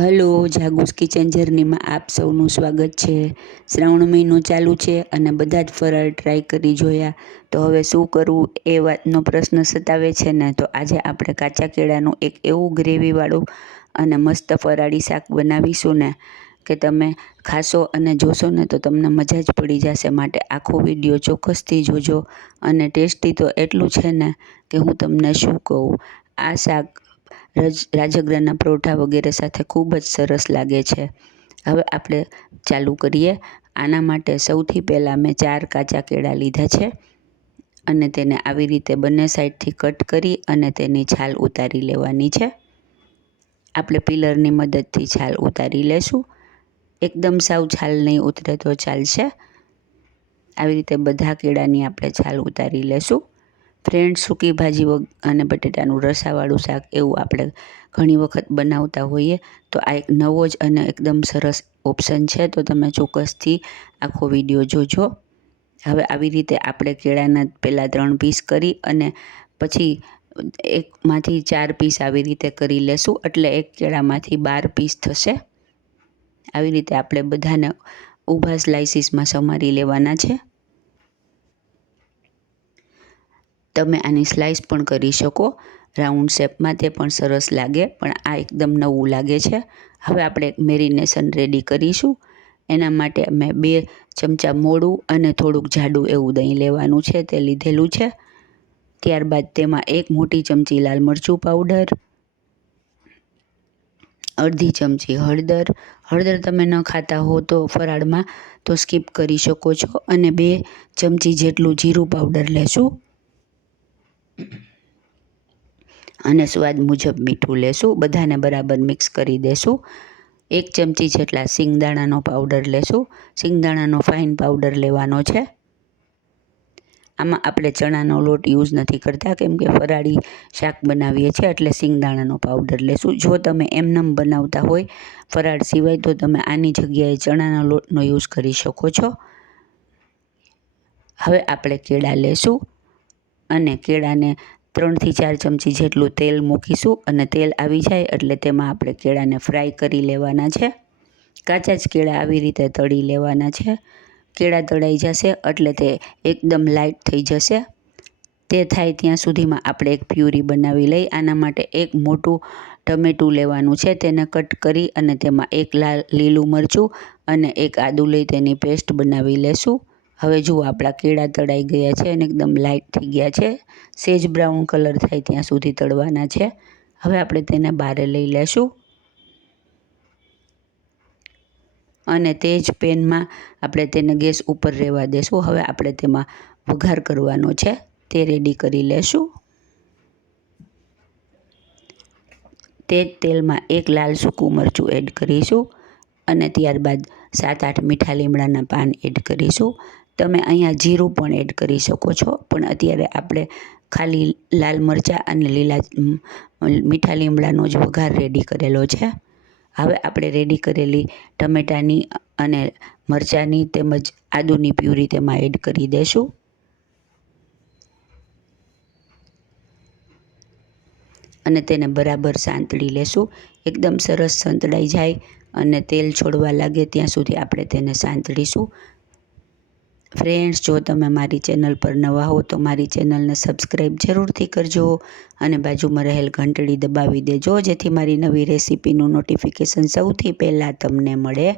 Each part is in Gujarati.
હલો, જાગુસ કિચન જર્નીમાં આપ સૌનું સ્વાગત છે. શ્રાવણ મહિનો ચાલુ છે અને બધા જ ફરાળ ટ્રાય કરી જોયા. તો હવે શું કરવું એ વાતનો પ્રશ્ન સતાવે છે ને, તો આજે આપણે કાચા કેળાનું એક એવું ગ્રેવીવાળું અને મસ્ત ફરાળી શાક બનાવીશું ને કે તમે ખાશો અને જોશો ને તો તમને મજા જ પડી જશે. માટે આખો વિડીયો ચોક્કસથી જોજો. અને ટેસ્ટી તો એટલું છે ને કે હું તમને શું કહું. આ શાક રાજગરાના પરોઠા વગેરે સાથે ખૂબ જ સરસ લાગે છે. હવે આપણે ચાલુ કરીએ. આના માટે સૌથી પહેલાં મેં 4 કાચા કેળા લીધા છે અને તેને આવી રીતે બંને સાઈડથી કટ કરી અને તેની છાલ ઉતારી લેવાની છે. આપણે પિલરની મદદથી છાલ ઉતારી લેશું. એકદમ સાવ છાલ નહીં ઉતરે તો ચાલશે. આવી રીતે બધા કેળાની આપણે છાલ ઉતારી લેશું. ફ્રેન્ડ્સ, સૂકી ભાજી અને બટેટાનું રસાવાળું શાક એવું આપણે ઘણી વખત બનાવતા હોઈએ, તો આ એક નવો જ અને એકદમ સરસ ઓપ્શન છે. તો તમે ચોક્કસથી આખો વિડીયો જોજો. હવે આવી રીતે આપણે કેળાના પહેલાં 3 પીસ કરી અને પછી એકમાંથી 4 પીસ આવી રીતે કરી લેશું, એટલે એક કેળામાંથી 12 પીસ થશે. આવી રીતે આપણે બધાને ઊભા સ્લાઇસીસમાં સમારી લેવાના છે. તમે આની સ્લાઇસ પણ કરી શકો રાઉન્ડ શેપમાં, તે પણ સરસ લાગે, પણ આ એકદમ નવું લાગે છે. હવે આપણે એક મેરિનેશન રેડી કરીશું. એના માટે મેં 2 ચમચા મોળું અને થોડુંક જાડું એવું દહીં લેવાનું છે, તે લીધેલું છે. ત્યારબાદ તેમાં 1 મોટી ચમચી લાલ મરચું પાવડર, અડધી ચમચી હળદર તમે ન ખાતા હો તો ફરાળમાં તો સ્કીપ કરી શકો છો, અને 2 ચમચી જેટલું જીરું પાવડર લેશું અને સ્વાદ મુજબ મીઠું લેશું. બધાને બરાબર મિક્સ કરી દેશું. 1 ચમચી જેટલા સિંગદાણાનો પાવડર લેશું. સિંગદાણાનો ફાઇન પાવડર લેવાનો છે. આમાં આપણે ચણાનો લોટ યુઝ નથી કરતા, કેમ કે ફરાળી શાક બનાવીએ છીએ, એટલે સિંગદાણાનો પાવડર લેશું. જો તમે એમનેમ બનાવતા હોય ફરાળ સિવાય, તો તમે આની જગ્યાએ ચણાના લોટનો યુઝ કરી શકો છો. હવે આપણે કેળા લેશું અને કેળાને 3 થી 4 ચમચી જેટલું તેલ મૂકીશું, અને તેલ આવી જાય એટલે તેમાં આપણે કેળાને ફ્રાય કરી લેવાના છે. કાચા જ કેળા આવી રીતે તળી લેવાના છે. કેળા તળાઈ જશે એટલે તે એકદમ લાઇટ થઈ જશે. તે થાય ત્યાં સુધીમાં આપણે એક પ્યુરી બનાવી લઈ. આના માટે 1 મોટું ટમેટું લેવાનું છે, તેને કટ કરી અને તેમાં 1 લીલું મરચું અને 1 આદું લઈ તેની પેસ્ટ બનાવી લેશું. હવે જુઓ, આપણા કેળા તળાઈ ગયા છે અને એકદમ લાઇટ થઈ ગયા છે. સેજ બ્રાઉન કલર થાય ત્યાં સુધી તળવાના છે. હવે આપણે તેને બહાર લઈ લેશું અને તે જ પેનમાં આપણે તેને ગેસ ઉપર રહેવા દેશું. હવે આપણે તેમાં વઘાર કરવાનો છે, તે રેડી કરી લેશું. તે જ તેલમાં 1 લાલ સૂકું મરચું એડ કરીશું અને ત્યારબાદ 7-8 મીઠા લીમડાના પાન એડ કરીશું. તમે અહીંયા જીરું પણ એડ કરી શકો છો, પણ અત્યારે આપણે ખાલી લાલ મરચાં અને લીલા મીઠા લીમડાનો જ વઘાર રેડી કરેલો છે. હવે આપણે રેડી કરેલી ટમેટાની અને મરચાંની તેમજ આદુની પ્યુરી તેમાં એડ કરી દઈશું અને તેને બરાબર સાંતળી લેશું. એકદમ સરસ સંતળાઈ જાય અને તેલ છોડવા લાગે ત્યાં સુધી આપણે તેને સાંતળીશું. ફ્રેન્ડ્સ, જો તમે મારી ચેનલ પર નવા હો તો મારી ચેનલને સબસ્ક્રાઈબ જરૂરથી કરજો અને બાજુમાં રહેલ ઘંટડી દબાવી દેજો, જેથી મારી નવી રેસીપીનું નોટિફિકેશન સૌથી પહેલાં તમને મળે.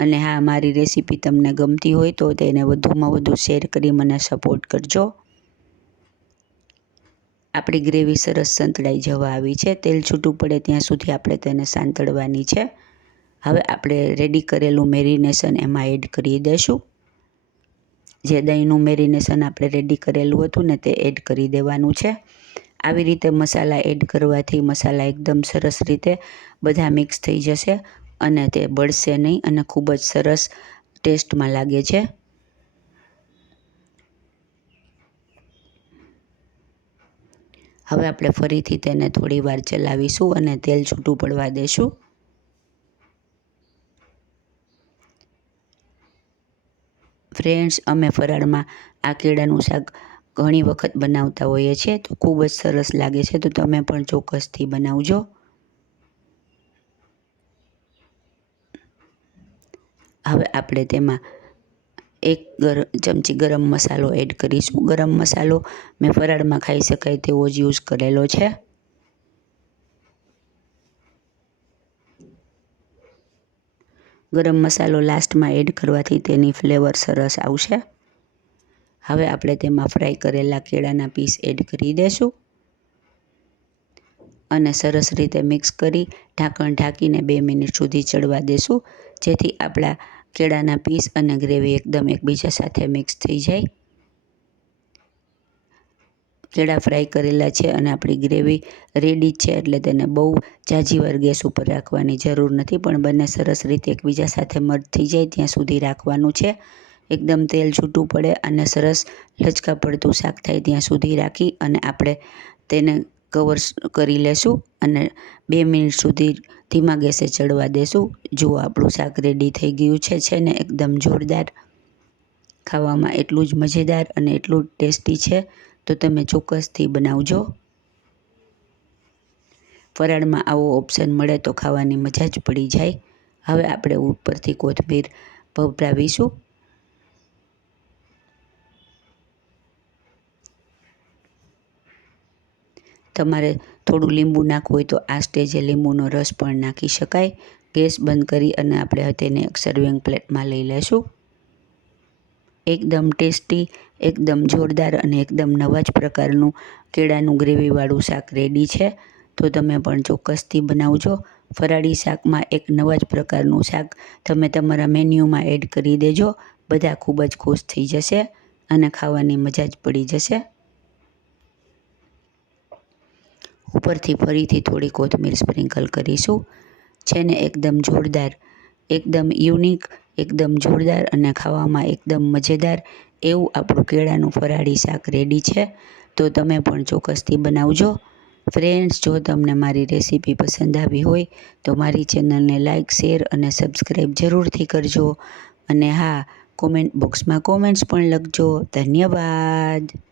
અને હા, મારી રેસીપી તમને ગમતી હોય તો તેને વધુમાં વધુ શેર કરી મને સપોર્ટ કરજો. આપણી ગ્રેવી સરસ સંતળાઈ જવા આવી છે. તેલ છૂટું પડે ત્યાં સુધી આપણે તેને સાંતળવાની છે. હવે આપણે રેડી કરેલું મેરિનેશન એમાં એડ કરી દઈશું. જે દહીંનું મેરિનેશન આપણે રેડી કરેલું હતું ને, તે એડ કરી દેવાનું છે. આવી રીતે મસાલા એડ કરવાથી મસાલા એકદમ સરસ રીતે બધા મિક્સ થઈ જશે અને તે બળશે નહીં અને ખૂબ જ સરસ ટેસ્ટમાં લાગે છે. હવે આપણે ફરીથી તેને થોડી વાર ચલાવીશું અને તેલ છૂટું પડવા દેશું. ફ્રેન્ડ્સ, અમે ફરાળમાં આ કેળાનું શાક ઘણી વખત બનાવતા હોઈએ છીએ, તો ખૂબ જ સરસ લાગે છે. તો તમે પણ ચોક્કસથી બનાવજો. હવે આપણે તેમાં 1 ચમચી ગરમ મસાલો એડ કરીશું. ગરમ મસાલો મેં ફરાળમાં ખાઈ શકાય તેવો જ યુઝ કરેલો છે. ગરમ મસાલો લાસ્ટમાં એડ કરવાથી તેની ફ્લેવર સરસ આવશે. હવે આપણે તેમાં ફ્રાય કરેલા કેળાના પીસ એડ કરી દઈશું અને સરસ રીતે મિક્સ કરી ઢાંકણ ઢાંકીને 2 મિનિટ સુધી ચડવા દેશું, જેથી આપણા કેળાના પીસ અને ગ્રેવી એકદમ એકબીજા સાથે મિક્સ થઈ જાય. કેળા ફ્રાય કરેલા છે અને આપણી ગ્રેવી રેડી છે, એટલે તેને બહુ ઝાઝી વાર ગેસ ઉપર રાખવાની જરૂર નથી, પણ બંને સરસ રીતે એકબીજા સાથે મર્જ થઈ જાય ત્યાં સુધી રાખવાનું છે. એકદમ તેલ છૂટું પડે અને સરસ લચકા પડતું શાક થાય ત્યાં સુધી રાખી અને આપણે તેને કવર કરી લેશું અને 2 મિનિટ સુધી ધીમા ગેસે ચડવા દેશું. જુઓ, આપણું શાક રેડી થઈ ગયું છે ને એકદમ જોરદાર. ખાવામાં એટલું જ મજેદાર અને એટલું જ ટેસ્ટી છે, તો તમે ચોક્કસથી બનાવજો. ફરાળમાં આવો ઓપ્શન મળે તો ખાવાની મજા જ પડી જાય. હવે આપણે ઉપરથી કોથમીર ભભરાવીશું. તમારે થોડું લીંબુ નાખવું હોય તો આ સ્ટેજે લીંબુનો રસ પણ નાખી શકાય. ગેસ બંધ કરી અને આપણે તેને એક સર્વિંગ પ્લેટમાં લઈ લઈશું. એકદમ ટેસ્ટી, એકદમ જોરદાર અને એકદમ નવા જ પ્રકારનું કેળાનું ગ્રેવીવાળું શાક રેડી છે, તો તમે પણ ચોક્કસથી બનાવજો. ફરાળી શાકમાં એક નવા જ પ્રકારનું શાક તમે તમારા મેન્યુમાં એડ કરી દેજો. બધા ખૂબ જ ખુશ થઈ જશે અને ખાવાની મજા જ પડી જશે. ઉપરથી ફરીથી થોડી કોથમીર સ્પ્રિંકલ કરીશું. છે ને એકદમ જોરદાર, એકદમ યુનિક, એકદમ જોરદાર અને ખાવામાં એકદમ મજેદાર એવું આપણું કેળાનું ફરાળી શાક રેડી છે, તો તમે પણ ચોક્કસથી બનાવજો. ફ્રેન્ડ્સ, જો તમને મારી રેસીપી પસંદ આવી હોય તો મારી ચેનલને લાઇક, શેર અને સબસ્ક્રાઈબ જરૂરથી કરજો. અને હા, કોમેન્ટ બોક્સમાં કોમેન્ટ્સ પણ લખજો. ધન્યવાદ.